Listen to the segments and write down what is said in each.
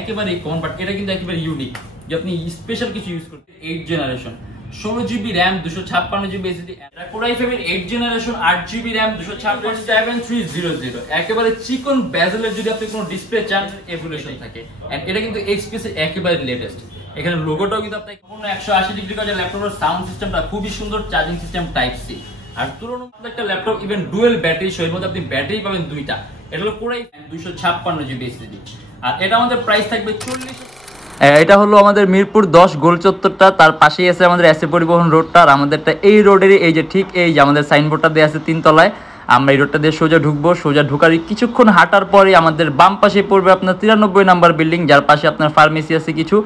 একেবারে common, but এটা কিন্তু একেবারে ইউনিক যে আপনি স্পেশাল কিছু ইউজ করতে। 8 generation 16GB RAM 256GB SSD, Core i5 এর 8 জেনারেশন 8GB RAM 256 একেবারে চিকন বেজেলের যদি আপনি কোনো ডিসপ্লে চান এভলিউশন থাকে। এন্ড এটা কিন্তু XPS এর একেবারে লেটেস্ট। এখানে লোগোটাও কিন্তু আপনি সম্পূর্ণ 180 ডিগ্রি করে ল্যাপটপের সাউন্ড সিস্টেমটা খুবই সুন্দর, চার্জিং সিস্টেম টাইপ সি। আর তুলনামূলক একটা ল্যাপটপ ইভেন ডুয়েল ব্যাটারি সহ, এর মধ্যে আপনি ব্যাটারি পাবেন দুইটা। এটা হলো Core i5 256GB SSD, আর এটা আমাদের প্রাইস থাকবে 40। এটা হলো আমাদের মিরপুর 10 গোল চত্বরটা, তার পাশেই আছে আমাদের এসএ পরিবহন রোডটা। আর আমাদেরটা এই রোডেরই এই যে ঠিক এই যে আমাদের সাইনবোর্ডটা দেওয়া আছে 3 তলায়। আমরা এই রোডটা দিয়ে সোজা ঢুকবো, সোজা ঢুকার কিছুক্ষণ হাঁটার পরে আমাদের বাম পাশে পড়বে আপনার 93 নাম্বার বিল্ডিং, যার পাশে আপনার ফার্মেসি আছে কিছু,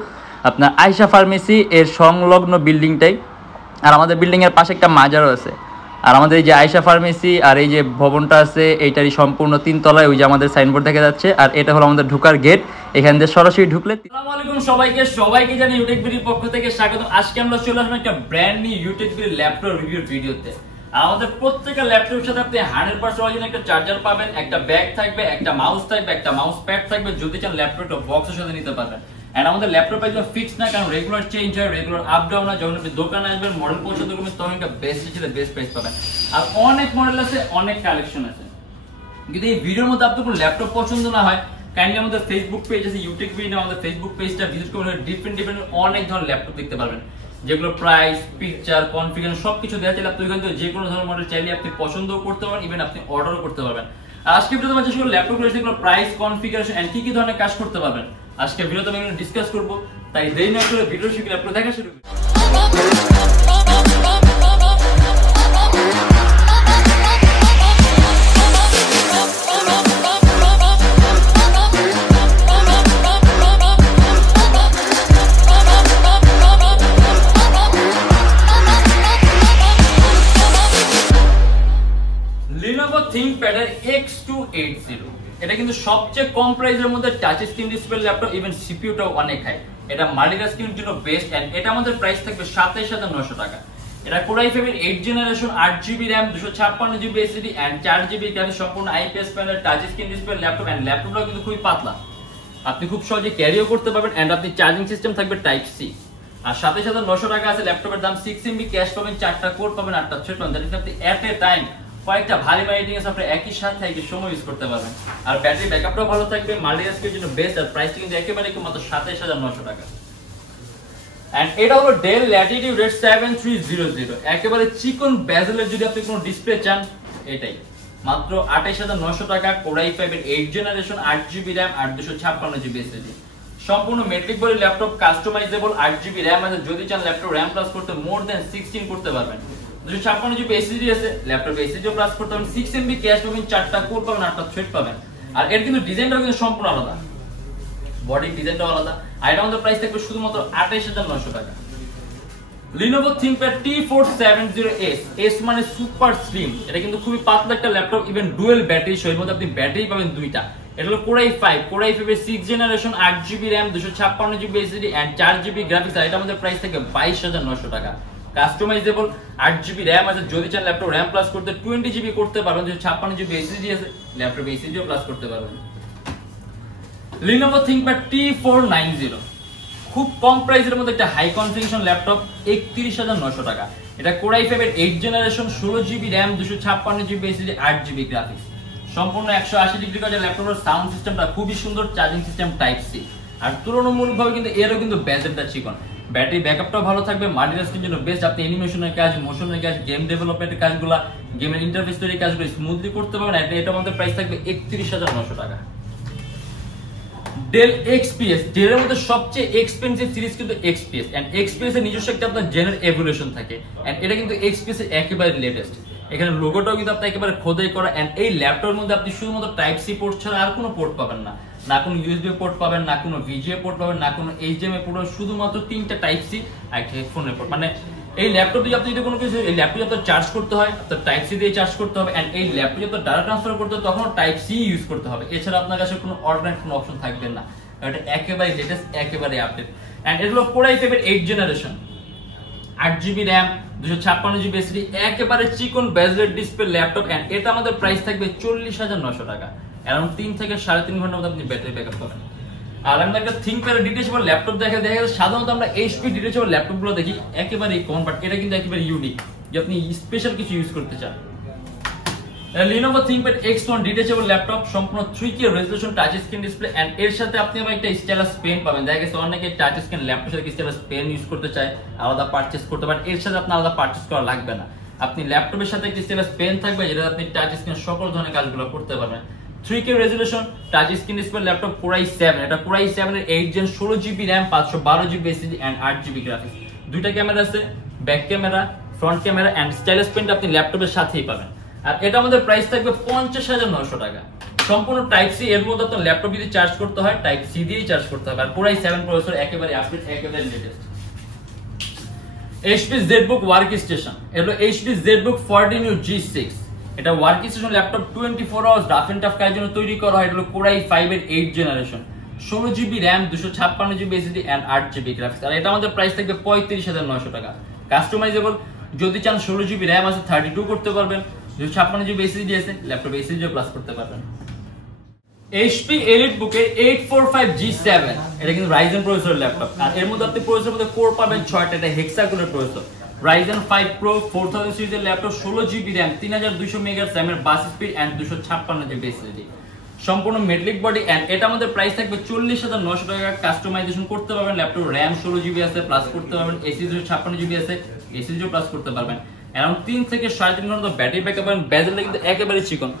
আপনার আয়শা ফার্মেসি এর সংলগ্ন বিল্ডিংটাই। আর আমাদের বিল্ডিংয়ের পাশে একটা মাজারও আছে। আর আমাদের এই যে আয়শা ফার্মেসি আর এই যে ভবনটা আছে এইটারই সম্পূর্ণ 3 তলায় ওই যে আমাদের সাইনবোর্ড দেখা যাচ্ছে। আর এটা হলো আমাদের ঢোকার গেট, এখান দিয়ে সরাসরি ঢুকলে। আসসালামু আলাইকুম সবাইকে জানি ইউটেক বিডির পক্ষ থেকে স্বাগত। আজকে আমরা চলে আসলাম একটা brand new UTech BD laptop review ভিডিওতে। আমাদের প্রত্যেকটা ল্যাপটপের সাথে আপনি 100% অরিজিনাল একটা চার্জার পাবেন, একটা ব্যাগ থাকবে, একটা মাউস থাকবে, একটা মাউস প্যাড থাকবে, যদি চান ল্যাপটপটা বক্সের সাথে নিতে পারবেন। এন্ড আমাদের ল্যাপটপ একদম ফিক্স না, কারণ রেগুলার চেঞ্জ হয়, রেগুলার আপ ডাউন হয়। যখন আপনি দোকানে আসবেন মডেল পছন্দ করবেন তখন একটা বেস্ট ছিল বেস্ট প্রাইস পাবেন। আর অনেক মডেল আছে, অনেক কালেকশন আছে। কিন্তু এই ভিডিওর মধ্যে আপনার কোনো ল্যাপটপ পছন্দ না হয়, কাইন্ডলি আমাদের ফেসবুক পেজ আছে ইউটেক বিডি, আমাদের ফেসবুক পেজটা ভিজিট করলে ডিফারেন্ট অনেক ধরনের ল্যাপটপ দেখতে পারবেন, যেগুলো প্রাইস, পিকচার, কনফিগারেশন সবকিছু দেওয়া আছে। আপনি ওইখান থেকে যে কোনো ধরনের মডেল চাইলে আপনি পছন্দও করতে পারবেন, ইভেন আপনি অর্ডারও করতে পারবেন। আর আজকে ভিডিওতে আমরা যেগুলো ল্যাপটপ রয়েছে সেগুলো প্রাইস, কনফিগারেশন এন্ড কি ধরনের কাজ করতে পারবেন আজকে ভিডিওতে আমি ডিসকাস করব। তাই দেরি না করে ভিডিও শুরু ল্যাপটপ দেখা শুরু করি। Lenovo ThinkPad এর X280, এটা কিন্তু সবচেয়ে কম প্রাইসের মধ্যে touch screen display laptop, even সিপিইউটাও অনেক হাই। এটা মাল্টিটাস্কিংয়ের জন্য বেস্ট। এন্ড এটা আমাদের প্রাইস থাকবে 27900 টাকা। এটা Core i5 এর 8 generation 8GB RAM 256GB SSD and 4GB graphics, সম্পূর্ণ IPS panel touch screen display laptop. And ল্যাপটপটাও কিন্তু খুবই পাতলা, আপনি খুব সহজে ক্যারিও করতে পারবেন। এন্ড আপনি চার্জিং সিস্টেম থাকবে টাইপ সি। আর 27900 টাকা আছে। ল্যাপটপের দাম 6MB ক্যাশ পাবেন, 4টা কোর পাবেন, 8টা থ্রেড পাবেন। দ্যাট ইজ আপনি এট এ টাইম কয়েকটা ভারী মাইটিং সফটওয়্যার একই সাথে একই সময় ইউজ করতে পারবেন। আর ব্যাটারি ব্যাকআপটাও ভালো থাকবে, মাল্টিটাস্কের জন্য বেস্ট। আর প্রাইসটা কিন্তু একেবারে মাত্র 27900 টাকা। এন্ড এটা হলো Dell Latitude Red 7300, একেবারে চিকন বেজেলের যদি আপনি কোনো ডিসপ্লে চান এটাই মাত্র 28900 টাকা। Core i5 এর 8 generation 8GB RAM 256GB SSD, সম্পূর্ণ metric body laptop, customisable 8GB RAM আছে, যদি চান ল্যাপটপ RAM প্লাস করতে মোর দ্যান 16 করতে পারবেন। 256GB SSD আছে, ল্যাপটপ SSD প্লাস করতে পারবেন। 6MB ক্যাশ পাবেন, 4টা কোর পাবেন, 8টা থ্রেড পাবেন। আর এর কিন্তু ডিজাইনটাও কিন্তু সম্পূর্ণ আলাদা, বডি ডিজাইনটাও আলাদা। আর এটা আমাদের প্রাইস থাকবে শুধুমাত্র 28900 টাকা। Lenovo ThinkPad T470S, S মানে সুপার স্লিম। এটা কিন্তু খুবই পাতলা একটা ল্যাপটপ, ইভেন ডুয়েল ব্যাটারি সহ, এর মধ্যে আপনি ব্যাটারি পাবেন দুইটা। এটা হলো Core i5 এর 6 generation 8GB RAM 256GB SSD and 4GB graphics. আর এটা আমাদের প্রাইস থাকে 22900 টাকা। কাস্টমাইজেবল 8GB RAM আছে, যদি চান ল্যাপটপ RAM প্লাস করতে 20GB করতে পারবেন। 256GB SSD আছে, ল্যাপটপ SSDও প্লাস করতে পারবেন। Lenovo ThinkPad T490, খুব কম প্রাইসের মধ্যে একটা হাই কনফিগারেশন ল্যাপটপ, 31900 টাকা। এটা Core i5 এর 8 generation 16GB RAM 256GB SSD 8GB graphics, সম্পূর্ণ 180 ডিগ্রি করে ল্যাপটপের সাউন্ড সিস্টেমটা খুবই সুন্দর, চার্জিং সিস্টেম টাইপ সি। আর তুলনামূলকভাবে কিন্তু এরও কিন্তু বেজেলটা চিকন, ব্যাটারি ব্যাকআপটাও ভালো থাকবে, মাল্টিটাস্কিংয়ের জন্য বেস্ট। আপনি অ্যানিমেশনের কাজ, মোশনের কাজ, গেম ডেভেলপমেন্টের কাজগুলো, গেমের ইন্টারফেস তৈরির কাজগুলো স্মুথলি করতে পারবেন। এটা আমাদের প্রাইস থাকবে 31900 টাকা। Dell XPS, ডেলের মধ্যে সবচেয়ে এক্সপেন্সিভ সিরিজ কিন্তু XPS। এন্ড XPS এর নিজস্ব একটা আপনার জেনারেল এভলিউশন থাকে। এন্ড এটা কিন্তু XPS এর একেবারে লেটেস্ট। এখানে লোগোটাও কিন্তু আপনি একেবারে খোদাই করা। এন্ড এই ল্যাপটপের মধ্যে আপনি শুধুমাত্র টাইপ সি পোর্ট ছাড়া আর কোনো পোর্ট পাবেন না, না কোনো ইউএসবি পোর্ট পাবেন, না কোনো VGA পোর্ট পাবেন, না কোনো HDMI পোর্ট, শুধুমাত্র 3টা টাইপ সি আর একটা হেডফোনের পোর্ট। মানে এই ল্যাপটপ দিয়ে আপনি যদি কোনো কিছু, এই ল্যাপটপ আপনার চার্জ করতে হয় আপনার টাইপ সি দিয়ে চার্জ করতে হবে। এন্ড এই ল্যাপটপ আপনার ডাটা ট্রান্সফার করতে হয় তখন টাইপ সি ইউজ করতে হবে, এছাড়া আপনার কাছে কোনো অল্টারনেট কোনো অপশন থাকবে না। এটা একেবারে লেটেস্ট, একেবারে আপডেট। এন্ড এটা হলো Core i5 এর 8 generation 8GB RAM 256GB SSD, একেবারে চিকন বেজেলের ডিসপ্লে ল্যাপটপ। এন্ড এটা আমাদের প্রাইস থাকবে 40900 টাকা। अराउंड 3 থেকে 3.5 ঘন্টার মধ্যে আপনি ব্যাটারি ব্যাকআপ পাবেন। আর আমরা একটা থিংকপ্যাড ডিটেচেবল ল্যাপটপ দেখা যাচ্ছে সাধারণত আমরা এইচপি ডিটেচেবল ল্যাপটপ গুলো দেখি একেবারে কমন, বাট এটা কিন্তু একেবারে ইউনিক যে আপনি স্পেশাল কিছু ইউজ করতে চান। Lenovo ThinkPad X1 detachable laptop, সম্পূর্ণ 3K resolution touch screen display and এর সাথে আপনি আবার একটা স্টাইলাস পেন পাবেন। দেখা গেছে অনেকে টাচ স্ক্রিন ল্যাপটপের সাথে স্টাইলাস পেন ইউজ করতে চায়, আলাদা পারচেজ করতে পারেন, এর সাথে আপনার আলাদা পারচেজ করা লাগবে না। আপনি ল্যাপটপের সাথে একটা স্টাইলাস পেন থাকবে যেটা আপনি টাচ স্ক্রিন সকল ধরনের কাজগুলো করতে পারবেন। 3K resolution touch screen display laptop Core i7, এটা Core i7 এর 8 Gen 16GB RAM 512GB SSD and 8GB graphics. দুইটা ক্যামেরা আছে, back camera, front camera and stylus পেনটা আপনি ল্যাপটপের সাথেই পাবেন। আর এটা আমাদের প্রাইস থাকবে 50,900 টাকা। সম্পূর্ণ টাইপ সি, এর মধ্যে আপনার ল্যাপটপ যদি চার্জ করতে হয় টাইপ সি দিয়েই চার্জ করতে হবে। আর Core i7 প্রসেসর একেবারে আপডেট, একেবারে লেটেস্ট। HP ZBook ওয়ার্কস্টেশন, এটা HP ZBook 14U G6, এটা workstation laptop 24 hours rough and tough কাজের জন্য তৈরি করা হয়। এটা Core i5 এর 8 generation, 16GB RAM 256GB SSD and 8GB graphics. আর এটা আমাদের প্রাইস থাকবে 35,900 টাকা। কাস্টমাইজেবল, যদি চান 16GB RAM আছে 32 করতে পারবেন, 256GB SSD আছে ল্যাপটপে SSD প্লাস করতে পারবেন। HP EliteBook এর 845G7, এটা কিন্তু Ryzen প্রসেসর ল্যাপটপ। আর এর মধ্যে আপনি প্রসেসরের মধ্যে কোর পাবেন 6টা, এটা হেক্সাগোনাল প্রসেসর। Ryzen 5 Pro 4000 সিরিজের ল্যাপটপ, 16GB RAM 3200 MHz এর bus speed and 256GB SSD, সম্পূর্ণ মেটালিক বডি। এন্ড এটা আমাদের প্রাইস থাকবে 40,900 টাকা। কাস্টমাইজেশন করতে পারবেন, ল্যাপটপ RAM 16GB আছে প্লাস করতে পারবেন, SSD 56GB আছে SSD প্লাস করতে পারবেন। এরাউন্ড 3 থেকে 3.5 ঘন্টা ব্যাটারি ব্যাকআপ পাবেন। বেজেলটা কিন্তু একেবারে চিকন,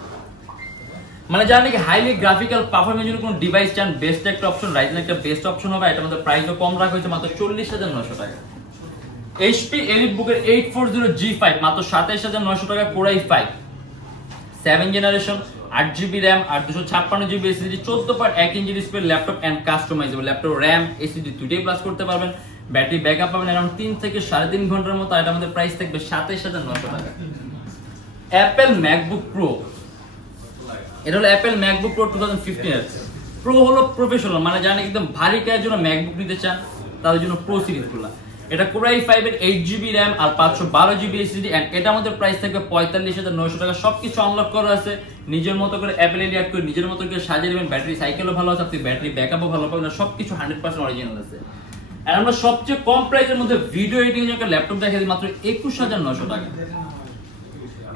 মানে যারা নাকি হাইলি গ্রাফিক্যাল পারফরম্যান্স জন্য কোনো ডিভাইস চান, বেস্ট একটা অপশন, রাইজেন একটা বেস্ট অপশন হবে। এটা আমাদের প্রাইসও কম রাখা হয়েছে মাত্র 40,900 টাকা। HP EliteBook এর 840G5 মাত্র 27,900 টাকা। Core i5 7 generation, 8GB RAM আর 256GB SSD, 14.1 inch display laptop and customisable. Laptop RAM SSD দুটোই প্লাস করতে পারবেন, ব্যাটারি ব্যাকআপ পাবেন अराउंड 3 থেকে 3.5 ঘন্টার মতো। এটা আমাদের প্রাইস থাকবে 27,900 টাকা। Apple MacBook Pro, এটা হলো Apple MacBook Pro 2015 এর। প্রো হলো প্রফেশনাল, মানে যারা একদম ভারী কাজের জন্য ম্যাকবুক নিতে চান তাদের জন্য প্রো সিরিজগুলো। এটা Core i5 এর 8GB RAM R 512GB SSD and এটা আমাদের প্রাইস থাকবে 45,900 টাকা। সবকিছু আনলক করা আছে, নিজের মতো করে অ্যাপেল এলিয়াট করে নিজের মতো করে সাজিয়ে নেবেন। ব্যাটারি সাইকেলও ভালো আছে, আপনি ব্যাটারি ব্যাকআপও ভালো পাবেন, সবকিছু 100% অরিজিনাল আছে। আর আমরা সবচেয়ে কম প্রাইসের মধ্যে ভিডিও এডিটিং এর একটা ল্যাপটপ দেখাই দিই মাত্র 21,900 টাকা।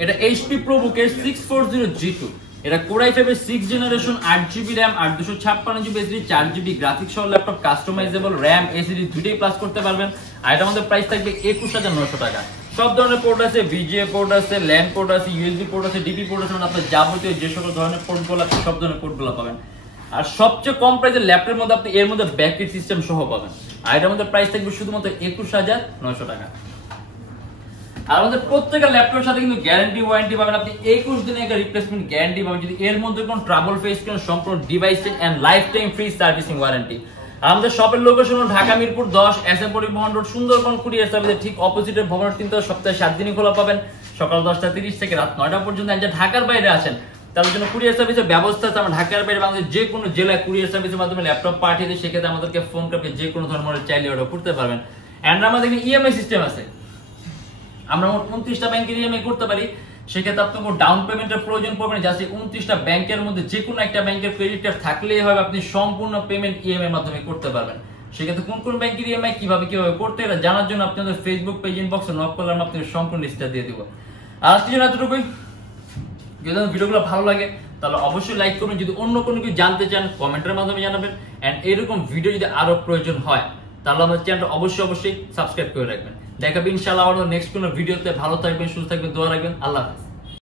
এটা HP ProBook এর 640G2, এটা Core i5 এর 6 জেনারেশন, 8GB RAM আর 256GB SSD, 4GB গ্রাফিক্স সহ ল্যাপটপ, কাস্টমাইজেবল, RAM SSD দুটোই প্লাস করতে পারবেন। আর এটা আমাদের প্রাইস থাকবে 21,900 টাকা। সব ধরনের পোর্ট আছে, VGA পোর্ট আছে, LAN পোর্ট আছে, USB পোর্ট আছে, DP পোর্ট আছে, মানে আপনার যাবতীয় যে সকল ধরনের পোর্টগুলো আছে সব ধরনের পোর্টগুলো পাবেন। আর সবচেয়ে কম প্রাইসের ল্যাপটপের মধ্যে আপনি এর মধ্যে ব্যাটারি সিস্টেম সহ পাবেন। আর এটার মধ্যে প্রাইস থাকবে শুধুমাত্র 21,900 টাকা। আর আমাদের প্রত্যেকটা ল্যাপটপের সাথে কিন্তু গ্যারান্টি ওয়ারেন্টি পাবেন, আপনি 21 দিনের একটা রিপ্লেসমেন্ট গ্যারান্টি পাবেন। যদি এর মধ্যে কোনো ট্রাবল ফেস করেন, সম্পূর্ণ device change and life time free servicing warranty. আমাদের শপের লোকেশন হলো Dhaka Mirpur 10 SM Paribahan road, Sundarban courier সার্ভিসের ঠিক অপোজিটে। ভবন কিন্তু সপ্তাহে 7 দিনই খোলা পাবেন, সকাল 10:30 থেকে রাত 9টা পর্যন্ত। যা ঢাকার বাইরে আছেন তাদের জন্য কুরিয়ার সার্ভিসের ব্যবস্থা আছে। আমরা ঢাকার বাইরে বাংলাদেশের যে কোনো জেলায় কুরিয়ার সার্ভিসের মাধ্যমে ল্যাপটপ পাঠিয়ে দিই, সেক্ষেত্রে আমাদেরকে ফোন করে যে কোনো ধরনের চাইলে অর্ডার করতে পারবেন। এন্ড আমাদের ইএমআই সিস্টেম আছে, আমরা মোট 29টা ব্যাংকের ইএমআই করতে পারি। সেক্ষেত্রে আপনার কোনো ডাউন পেমেন্টের প্রয়োজন পড়বে না, জাস্ট 29টা ব্যাংকের মধ্যে যে কোনো একটা ব্যাংকের ক্রেডিট কার্ড থাকলেই হবে, আপনি সম্পূর্ণ পেমেন্ট ইএমআই এর মাধ্যমে করতে পারবেন। সেক্ষেত্রে কোন কোন ব্যাংকের ইএমআই কিভাবে করতে এটা জানার জন্য আপনাদের ফেসবুক পেজ ইনবক্সে নক করলে আমরা আপনাদের সম্পূর্ণ লিস্টটা দিয়ে দিব। আর আজকের জন্য এতটুকুই। যদি ভিডিওগুলো ভালো লাগে তাহলে অবশ্যই লাইক করবেন, যদি অন্য কোনো কিছু জানতে চান কমেন্টের মাধ্যমে জানাবেন। এন্ড এরকম ভিডিও যদি আরো প্রয়োজন হয় তাহলে আমাদের চ্যানেলটা অবশ্যই সাবস্ক্রাইব করে রাখবেন। দেখাবেন ইনশাআল্লাহ নেক্সট কোনো ভিডিওতে। ভালো থাকবেন, সুস্থ থাকবেন, দোয়া রাখবেন। আল্লাহ হাফেজ।